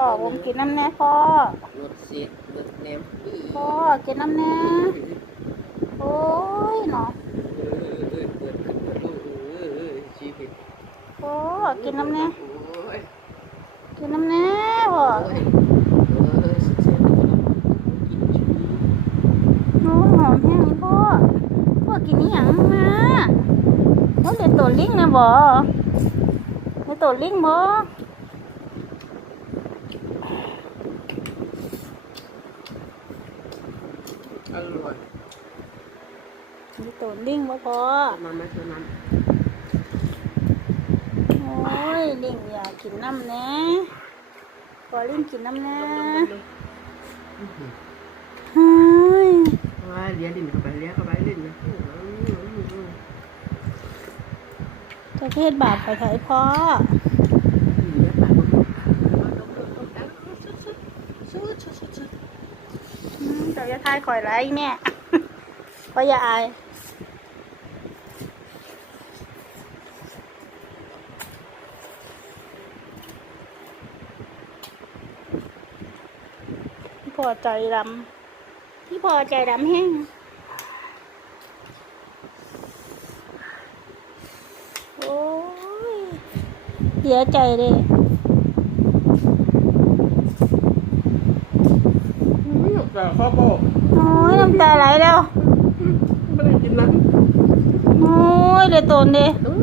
อมกินน้ำแน่พ่อรถเสียรถแหนมพ่อกินน้ำแน่โอ้ยเนาะเออเออเปิดขึ้นมาดูเออเออชีวิตพ่อกินน้ำแน่โอ้ยกินน้ำแน่พ่อโอ้ยเออสุดเสียแล้วกินชีวิตโอ้หอมแห้งนี่พ่อพ่อกินนี่หยังมาโอ้เด็ดตัวลิงนะบ่เด็ดตัวลิงบ่ อร่อยเด็ดตัวลิงบ่พ่อมาไหมเท่านั้นโอ้ยลิงอยากกินน้ำแน่พ่อลิงกินน้ำแน่เฮ้ยว่าเลี้ยงดินเข้าไปเลี้ยงเข้าไปเล่นนะประเภทบาปไปไถพ่อเลี้ยงปาก สุดสุดสุดสุดอืมเจ้าจะทายข่อยไรแม่พ่ออย่าอายพอใจดำพี่พอใจดำแห้งโอ้ยเสียใจเลย ไม่อยา กจะข้าวโพดโอ้ยน้ำตาไหลแล้วไม่ได้กินน้โอ้ยเดือดตนเด้ำ